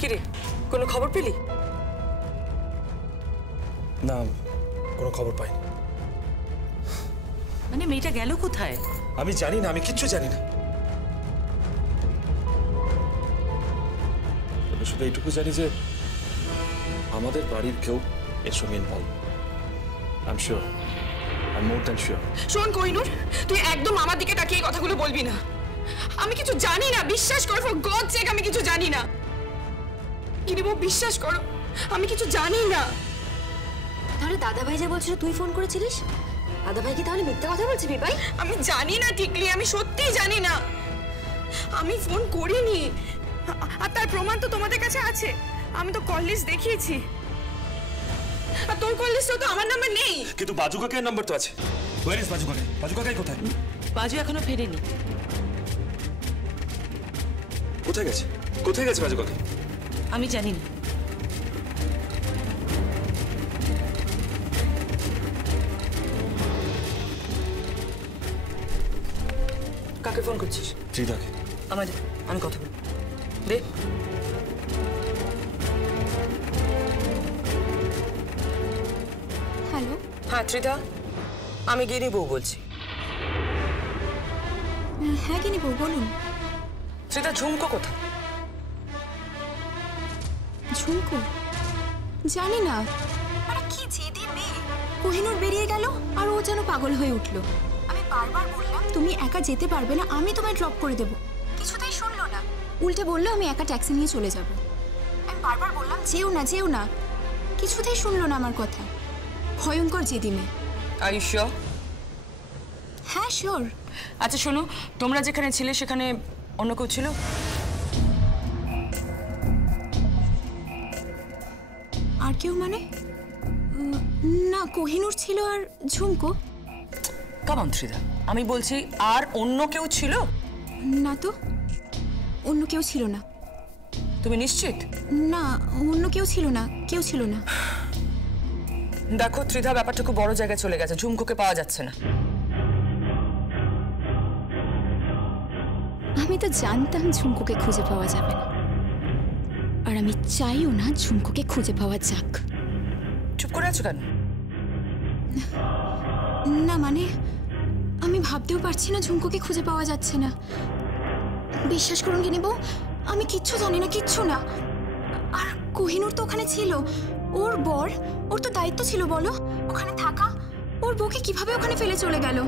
কিরে, কোনো খবর পেলি? না, কোনো খবর পাইনি। মানে মেয়েটা গেল কোথায়? আমি জানি না, আমি কিচ্ছু জানি না। শুধু এইটুকু জানি যে আমাদের বাড়ির কেউ এর সঙ্গে involve. I am sure, I am more than sure. শোন কোহিনূর, তুই একদম আমার দিকে তাকিয়ে কথাগুলো বলবি না। আমি কিছু জানি না, বিশ্বাস কর, ফর গড সেক আমি কিছু জানি না। কিরিবো, বিশ্বাস করো, আমি কিছু জানি না। তাহলে দাদাভাই যা বলছিল তুই ফোন করেছিলিস, দাদাভাই কি তাহলে মিথ্যা কথা বলছে বিপাই? আমি জানি না টিকলি, আমি সত্যিই জানি না। আমি ফোন করিনি, আর তার প্রমাণ তো তোমাদের কাছে আছে। আমি তো কল লিস্ট দেখিয়েছি, আর তোর কল লিস্টে তো আমার নাম্বার নেই। কিন্তু বাজু কাকার নাম্বার তো আছে। ওয়ার ইজ বাজু কাকা? বাজু কাকাই কোথায়? বাজু এখনো ফেরেনি। কোথায় গেছে? কোথায় গেছে বাজু কাকা? আমি জানি না। কাকে ফোন করছিস? ত্রিধাকে। আমাদের, আমি কথা বলবো। দে। হ্যালো। হ্যাঁ ত্রিধা, আমি গিনি বউ বলছি। হ্যাঁ গিনি বউ, বলুন। ত্রিধা, ঝুমকো কোথায়? ঝুমকো? জানি না। আরে কি জেদি মেয়ে! কোহিনূর বেরিয়ে গেল আর ও যেন পাগল হয়ে উঠলো। আমি বারবার বললাম তুমি একা যেতে পারবে না, আমি তোমায় ড্রপ করে দেব। কিছুতেই শুনলো না, উল্টে বললো আমি একা ট্যাক্সি নিয়ে চলে যাব। আমি বারবার বললাম যেও না যেও না, কিছুতেই শুনলো না আমার কথা। ভয়ঙ্কর জেদি মেয়ে। Are you sure? হ্যাঁ শিওর। আচ্ছা শোনো, তোমরা যেখানে ছিলে সেখানে অন্য কেউ ছিল? আর কেউ মানে? না, কোহিনূর ছিল আর ঝুমকো। কাম অন ত্রিধা, আমি বলছি আর অন্য কেউ ছিল? না তো, অন্য কেউ ছিল না। তুমি নিশ্চিত? না, অন্য কেউ ছিল না, কেউ ছিল না। দেখো ত্রিধা, ব্যাপারটা খুব বড় জায়গায় চলে গেছে, ঝুমকোকে পাওয়া যাচ্ছে না। আমি তো জানতাম ঝুমকোকে খুঁজে পাওয়া যাবে না, আর আমি চাইও না ঝুমকোকে খুঁজে পাওয়া যাক। চুপ করে আছো কেন? না মানে আমি ভাবতেও পারছি না ঝুমকোকে খুঁজে পাওয়া যাচ্ছে না। বিশ্বাস করুন কি নেবো, আমি কিচ্ছু জানি না, কিচ্ছু না। আর কোহিনূর তো ওখানে ছিল, ওর বর, ওর তো দায়িত্ব ছিল বলো ওখানে থাকা। ওর বউকে কিভাবে ওখানে ফেলে চলে গেল?